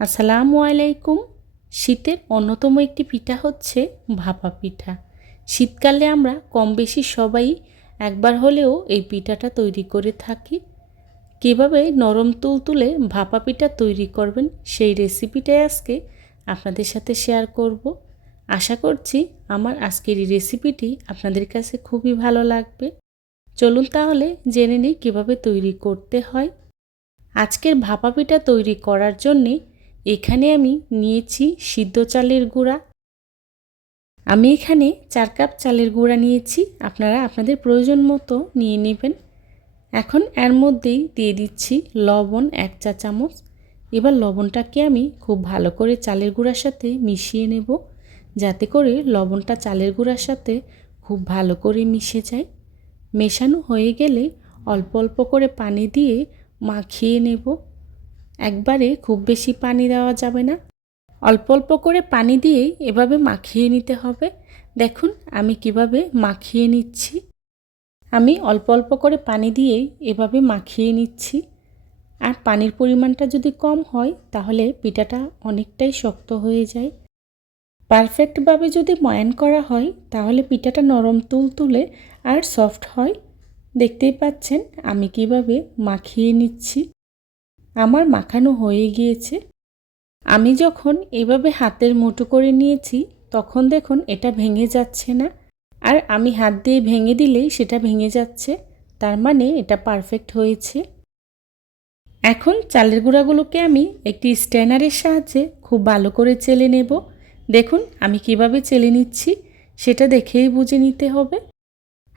আসসালামু আলাইকুম। শীতের অন্যতম একটি পিঠা হচ্ছে ভাপা পিঠা। শীতকালে আমরা কম বেশি সবাই একবার হলেও এই পিঠাটা তৈরি করে থাকি। কীভাবে নরম তুলতুলে ভাপা পিঠা তৈরি করবেন সেই রেসিপিটাই আজকে আপনাদের সাথে শেয়ার করব। আশা করছি আমার আজকের এই রেসিপিটি আপনাদের কাছে খুবই ভালো লাগবে। চলুন তাহলে জেনে নিই কীভাবে তৈরি করতে হয়। আজকের ভাপা পিঠা তৈরি করার জন্যে এখানে আমি নিয়েছি সিদ্ধ চালের গুঁড়া। আমি এখানে চার কাপ চালের গুঁড়া নিয়েছি। আপনারা আপনাদের প্রয়োজন মতো নিয়ে নেবেন। এখন এর মধ্যেই দিয়ে দিচ্ছি লবণ এক চা চামচ। এবার লবণটাকে আমি খুব ভালো করে চালের গুঁড়ার সাথে মিশিয়ে নেব, যাতে করে লবণটা চালের গুঁড়ার সাথে খুব ভালো করে মিশে যায়। মেশানো হয়ে গেলে অল্প অল্প করে পানি দিয়ে মাখিয়ে নেব। একবারে খুব বেশি পানি দেওয়া যাবে না। অল্প অল্প করে পানি দিয়েই এভাবে মাখিয়ে নিতে হবে। দেখুন আমি কীভাবে মাখিয়ে নিচ্ছি। আমি অল্প অল্প করে পানি দিয়েই এভাবে মাখিয়ে নিচ্ছি। আর পানির পরিমাণটা যদি কম হয়, তাহলে পিঠাটা অনেকটাই শক্ত হয়ে যায়। পারফেক্টভাবে যদি ময়ান করা হয়, তাহলে পিঠাটা নরম তুল তুলে আর সফট হয়। দেখতেই পাচ্ছেন আমি কীভাবে মাখিয়ে নিচ্ছি। আমার মাখানো হয়ে গিয়েছে। আমি যখন এভাবে হাতের মুঠো করে নিয়েছি, তখন দেখুন এটা ভেঙে যাচ্ছে না। আর আমি হাত দিয়ে ভেঙে দিলেই সেটা ভেঙে যাচ্ছে। তার মানে এটা পারফেক্ট হয়েছে। এখন চালের গুঁড়াগুলোকে আমি একটি স্ট্যানারের সাহায্যে খুব ভালো করে চেলে নেব। দেখুন আমি কীভাবে চেলে নিচ্ছি, সেটা দেখেই বুঝে নিতে হবে।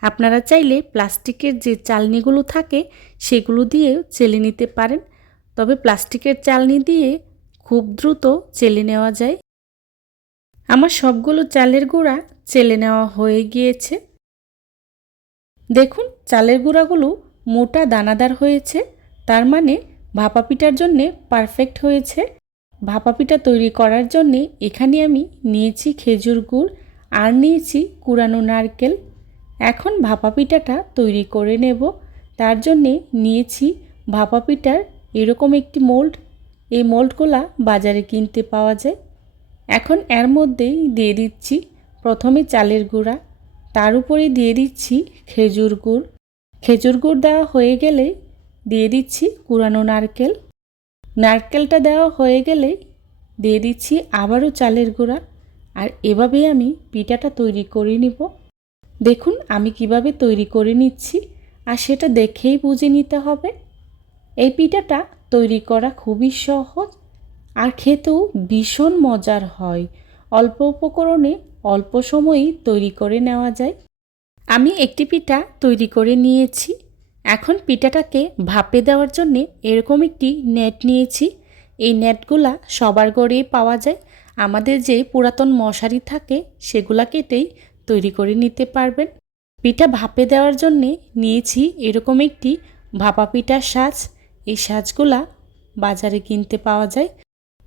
আপনারা চাইলে প্লাস্টিকের যে চালনিগুলো থাকে, সেগুলো দিয়েও চেলে নিতে পারেন। তবে প্লাস্টিকের চালনি দিয়ে খুব দ্রুত চেলে নেওয়া যায়। আমার সবগুলো চালের গুঁড়া চেলে নেওয়া হয়ে গিয়েছে। দেখুন, চালের গুঁড়াগুলো মোটা দানাদার হয়েছে, তার মানে ভাপা পিঠার জন্যে পারফেক্ট হয়েছে। ভাপা পিঠা তৈরি করার জন্যে এখানে আমি নিয়েছি খেজুর গুড় আর নিয়েছি কুড়ানো নারকেল। এখন ভাপা পিঠাটা তৈরি করে নেব, তার জন্যে নিয়েছি ভাপা পিঠার এরকম একটি মোল্ড, এই মোল্ডগুলা বাজারে কিনতে পাওয়া যায়। এখন এর মধ্যেই দিয়ে দিচ্ছি প্রথমে চালের গুঁড়া, তার উপরে দিয়ে দিচ্ছি খেজুর গুড়। খেজুর গুড় দেওয়া হয়ে গেলে দিয়ে দিচ্ছি কুড়ানো নারকেল। নারকেলটা দেওয়া হয়ে গেলে দিয়ে দিচ্ছি আবারও চালের গুঁড়া, আর এভাবে আমি পিঠাটা তৈরি করে নিব। দেখুন আমি কীভাবে তৈরি করে নিচ্ছি, আর সেটা দেখেই বুঝে নিতে হবে। এই পিঠাটা তৈরি করা খুবই সহজ আর খেতেও ভীষণ মজার হয়। অল্প উপকরণে অল্প সময়েই তৈরি করে নেওয়া যায়। আমি একটি পিঠা তৈরি করে নিয়েছি। এখন পিঠাটাকে ভাপে দেওয়ার জন্যে এরকম একটি নেট নিয়েছি। এই নেটগুলা সবার গড়েই পাওয়া যায়। আমাদের যে পুরাতন মশারি থাকে, সেগুলা কেটেই তৈরি করে নিতে পারবেন। পিঠা ভাপে দেওয়ার জন্যে নিয়েছি এরকম একটি ভাপা পিঠার সাজ। এই সাজগুলা বাজারে কিনতে পাওয়া যায়।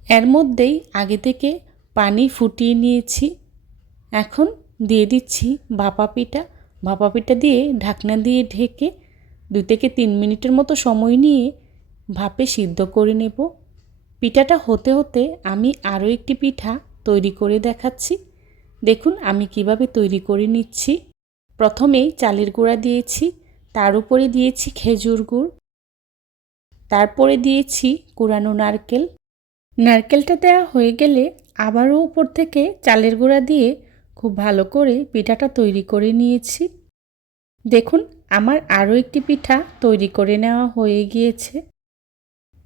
এর মধ্যেই আগে থেকে পানি ফুটিয়ে নিয়েছি। এখন দিয়ে দিচ্ছি ভাপা পিঠা। ভাপা পিঠা দিয়ে ঢাকনা দিয়ে ঢেকে দু থেকে তিন মিনিটের মতো সময় নিয়ে ভাপে সিদ্ধ করে নেব। পিঠাটা হতে হতে আমি আরও একটি পিঠা তৈরি করে দেখাচ্ছি। দেখুন আমি কীভাবে তৈরি করে নিচ্ছি। প্রথমেই চালের গুঁড়া দিয়েছি, তার উপরে দিয়েছি খেজুর গুড় তারপরে দিয়েছি কুড়ানো নারকেল। নারকেলটা দেওয়া হয়ে গেলে আবারও উপর থেকে চালের গুঁড়া দিয়ে খুব ভালো করে পিঠাটা তৈরি করে নিয়েছি। দেখুন, আমার আরও একটি পিঠা তৈরি করে নেওয়া হয়ে গিয়েছে।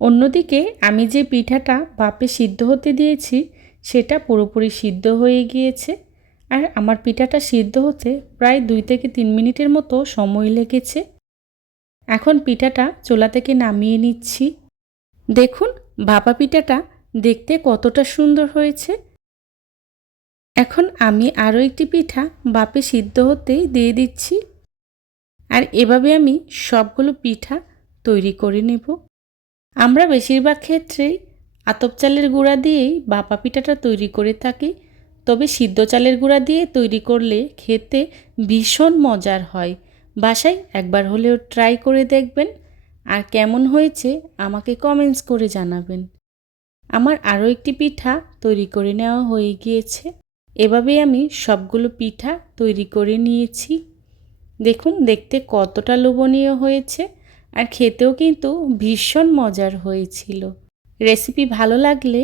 অন্যদিকে আমি যে পিঠাটা বাপে সিদ্ধ হতে দিয়েছি, সেটা পুরোপুরি সিদ্ধ হয়ে গিয়েছে। আর আমার পিঠাটা সিদ্ধ হতে প্রায় দুই থেকে তিন মিনিটের মতো সময় লেগেছে। এখন পিঠাটা চোলা থেকে নামিয়ে নিচ্ছি। দেখুন, ভাপা পিঠাটা দেখতে কতটা সুন্দর হয়েছে। এখন আমি আরও একটি পিঠা বাপে সিদ্ধ হতেই দিয়ে দিচ্ছি। আর এভাবে আমি সবগুলো পিঠা তৈরি করে নেব। আমরা বেশিরভাগ ক্ষেত্রেই আতপ চালের গুঁড়া দিয়েই বাপা পিঠাটা তৈরি করে থাকি। তবে সিদ্ধ চালের গুঁড়া দিয়ে তৈরি করলে খেতে ভীষণ মজার হয়। বাসায় একবার হলেও ট্রাই করে দেখবেন। আর কেমন হয়েছে আমাকে কমেন্টস করে জানাবেন। আমার আরও একটি পিঠা তৈরি করে নেওয়া হয়ে গিয়েছে। এভাবে আমি সবগুলো পিঠা তৈরি করে নিয়েছি। দেখুন, দেখতে কতটা লোভনীয় হয়েছে আর খেতেও কিন্তু ভীষণ মজার হয়েছিল। রেসিপি ভালো লাগলে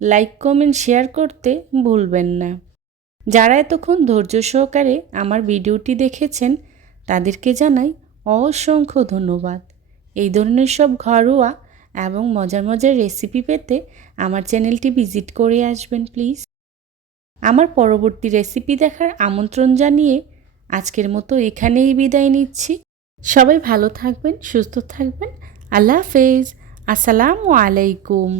লাইক কমেন্ট শেয়ার করতে ভুলবেন না। যারা এতক্ষণ ধৈর্য সহকারে আমার ভিডিওটি দেখেছেন তাদেরকে জানাই অসংখ্য ধন্যবাদ। এই ধরনের সব ঘরোয়া এবং মজার মজার রেসিপি পেতে আমার চ্যানেলটি ভিজিট করে আসবেন প্লিজ আমার পরবর্তী রেসিপি দেখার আমন্ত্রণ জানিয়ে আজকের মতো এখানেই বিদায় নিচ্ছি। সবাই ভালো থাকবেন, সুস্থ থাকবেন। আল্লাহ হাফেজ। আসসালামু আলাইকুম।